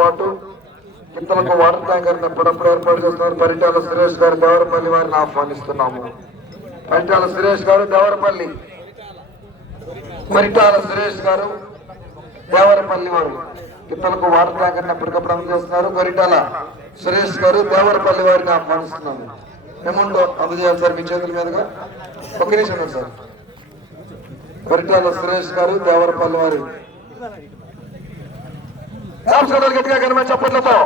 పాటు కింతలకు water tanker ఎప్పుడప్పుడు ఏర్పాటు చేస్తున్నారు. పరిటాల సురేష్ గారు దేవరపల్లి వారిని ఆహ్వానిస్తున్నాము. పరిటాల సురేష్ గారు దేవరపల్లి, పరిటాల సురేష్ గారు దేవరపల్లి వారు కింతలకు వాటర్ ట్యాంకర్ ఎప్పటికప్పుడు అందజేస్తున్నారు. పరిటాల సురేష్ గారు దేవరపల్లి వారిని ఆహ్వానిస్తున్నాము. అమౌంట్ అందజేయాలి సార్ మీ చేతుల మీదుగా. ఒక నిమిషం సార్. పరిటాల సురేష్ గారు దేవరపల్లి వారు గట్టిగా కనమే చప్పట్లతో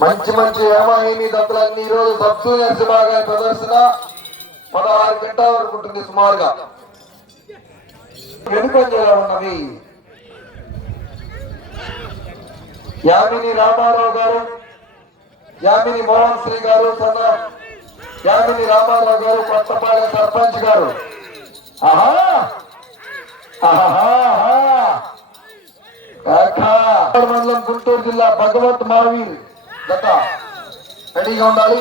మంచి మంచి ఏమాహిని దత్తులన్నీ ఈరోజు సబ్ జూనియర్స్ విభాగం ప్రదర్శన 16 గంటల వరకు ఉంటుంది సుమారుగా. వెనుకంజలో ఉన్నవి యామిని రామారావు గారు, యామిని మోహన్ శ్రీ గారు, యామిని రామారావు గారు, కొత్తపాలెం సర్పంచ్ గారు. మండలం గుంటూరు జిల్లా భగవత్ మహావీర్ జత రెడీగా ఉండాలి.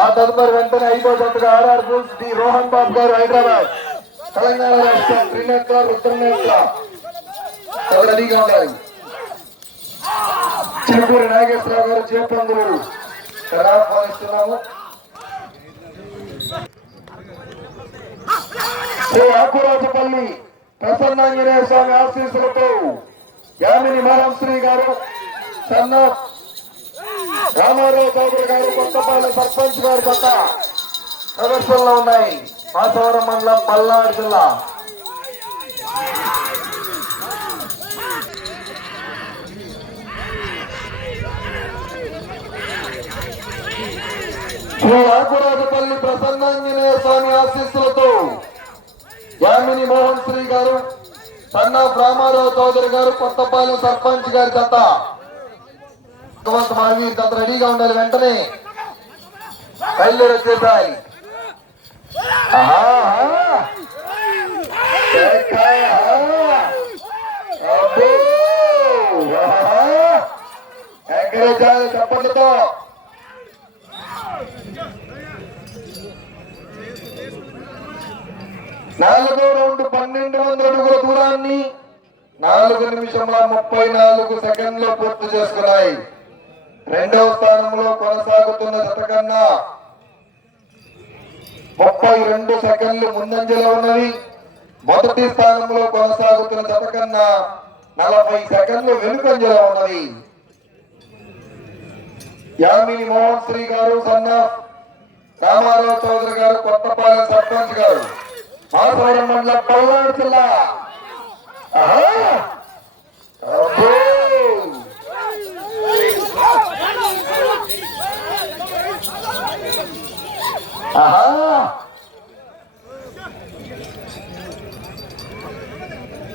ఆ తదుపరి వెంటనే 5వ జతగా ఆర్ఆర్ బుల్స్ డి రోహన్ బాబు గారు హైదరాబాద్, తెలంగాణ రాష్ట్రం త్రినేత్ర రుద్రనేత్ర రెడీగా ఉండాలి. చిరుపూరి నాగేశ్వరరావు గారు చేపందులు ఆహ్వానిస్తున్నాము. శ్రీ ఆకురాజపల్లి ప్రసన్నాంజనేయ స్వామి ఆశీస్సులతో యామిని మహాంశ్రీ గారు, సన్న రామారావు చౌదరి గారు, కొత్తపాలెం సర్పంచ్ గారి కొత్త ప్రదర్శనలో ఉన్నాయి. మాసవరం మండలం పల్నాడు జిల్లా. శ్రీ ఆకురాజపల్లి ప్రసన్నాంజనేయ స్వామి ఆశీస్సులతో యామిని మోహన్ శ్రీ గారు, సన్న రామారావు చౌదరి గారు, కొత్తపాలెం సర్పంచ్ గారి జత మహావీర్ జత రెడీగా ఉండాలి. వెంటనే బయలుదేరి వచ్చేసాయి. చెప్పండితో 4వ రౌండ్ 1200 అడుగుల దూరాన్ని 4 నిమిషముల 34 సెకండ్లు పూర్తి చేసుకున్నాయి. 2వ స్థానంలో కొనసాగుతున్న జత కన్నా 32 సెకండ్లు ముందంజలో ఉన్నవి. మొదటి స్థానంలో కొనసాగుతున్న జత కన్నా 40 సెకండ్లు వెనుకంజలో ఉన్నవి. యామిని మోహన్ శ్రీ గారు, సన్న రామారావు చౌదరి గారు, కొత్తపాలెం సర్పంచ్ గారు, మాసవరం మండలం పల్నాడు జిల్లా.